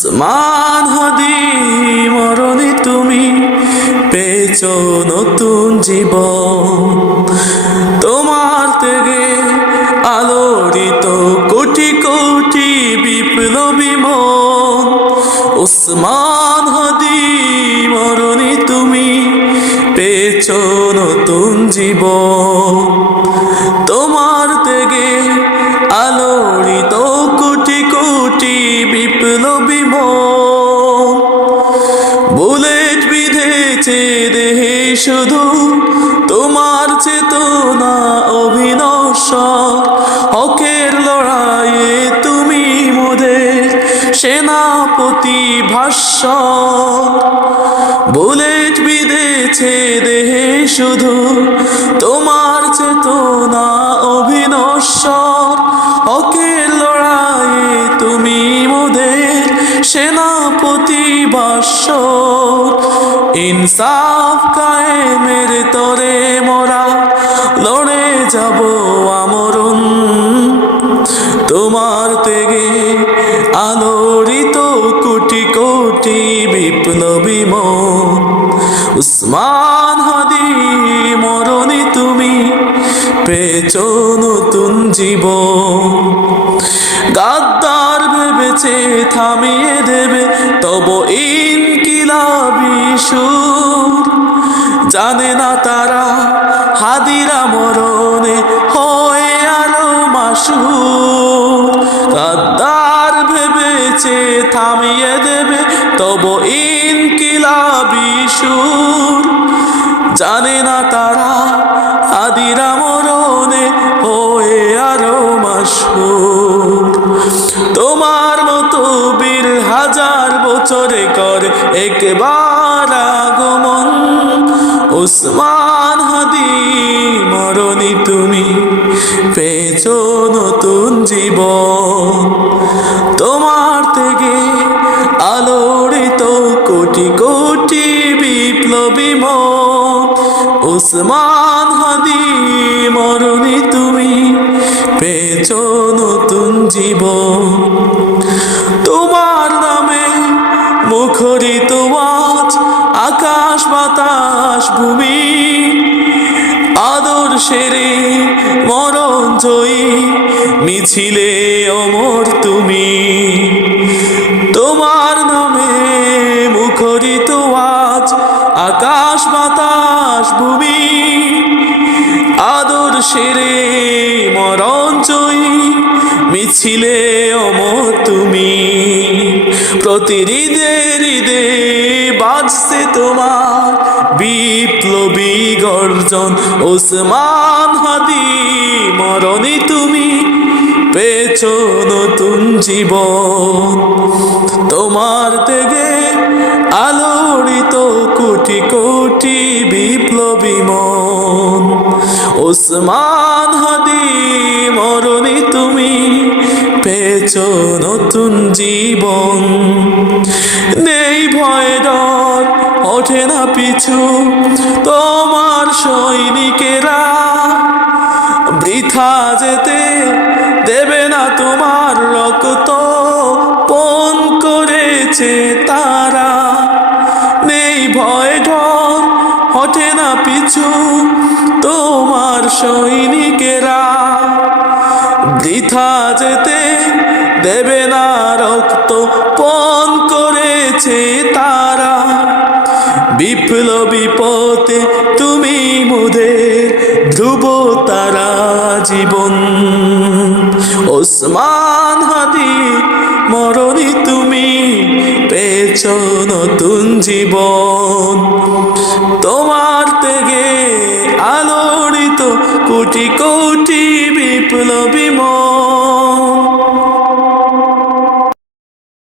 উসমান হাদি মরণে তুমি পেয়েছো নতুন জীবন। তোমার থেকে আলোড়িত কোটি কোটি বিপ্লবী মন। উসমান হাদি মরণে তুমি পেয়েছো নতুন জীবন। তোমার থেকে আলোড়িত কোটি কোটি বিপ্লবী মন। বুলেট বিঁধেছে দেহে শুধু তোমার চেতনা অবিনশ্বর। হকের লড়াইয়ে তুমি মোদের সেনাপতি ভাস্বর। বুলেট বিঁধেছে দেহে শুধু তোমার চেতনা অবিনশ্বর। হকের লড়াইয়ে তুমি মোদের সেনাপতি ভাস্বর। ইনসাফ কায়েমের তরে মোরা লড়ে যাব আমরণ। তোমার থেকে আলোড়িত কোটি কোটি বিপ্লবী মন। উসমান হাদি মরণে তুমি পেয়েছো নতুন জীবন। গাদ্দার ভেবেছে থামিয়ে দেবে তব ইনকিলাবি সুর। জানে না তারা হাদিরা মরণে হয়ে আরো মাসুর। গাদ্দার ভেবেছে থামিয়ে দেবে তব ইনকিলাবি সুর। জানে না তারা হাদিরা মরণে হয়ে আরো মাসুর। তোমার মতো বীর হাজার বছরে করে একবার আগমন। উসমান হাদি মরণে তুমি পেয়েছো নতুন জীবন। তোমার থেকে আলোড়িত কোটি কোটি বিপ্লবী মন। উসমান হাদি মরণে তুমি পেয়েছো নতুন জীবন। তোমার নামে মুখরিত আজ আকাশ বাতাস ভূমি। আদর্শের মরণ জয়ী মিছিলে অমর তুমি। তোমার নামে মুখরিত আজ আকাশ বাতাস ভূমি। আদর্শের মরণ জয়ী মিছিলে অমর তুমি। প্রতি হৃদে হৃদে বাজছে তোমার বিপ্লবী গর্জন। উসমান হাদি মরণে তুমি পেয়েছো নতুন জীবন। তোমার থেকে আলোড়িত কোটি কোটি বিপ্লবী মন। উসমান হাদি মরণে তুমি পেয়েছো নতুন জীবন। নেই ভয় ডর ওঠে না পিছু তোমার সৈনিকেরা। বৃথা যেতে দেবে না তোমার রক্ত পণ করেছে তারা। নেই ভয় ডর ওঠে না পিছু তোমার সৈনিকেরা। বৃথা যেতে দেবে না রক্ত পণ করেছে তারা। বিপ্লবী পথে তুমি মোদের ধ্রুব তারা জীবন। উসমান হাদি মরণে তুমি পেয়েছো নতুন জীবন। তোমার থেকে আলোড়িত কোটি কোটি বিপ্লবী মন।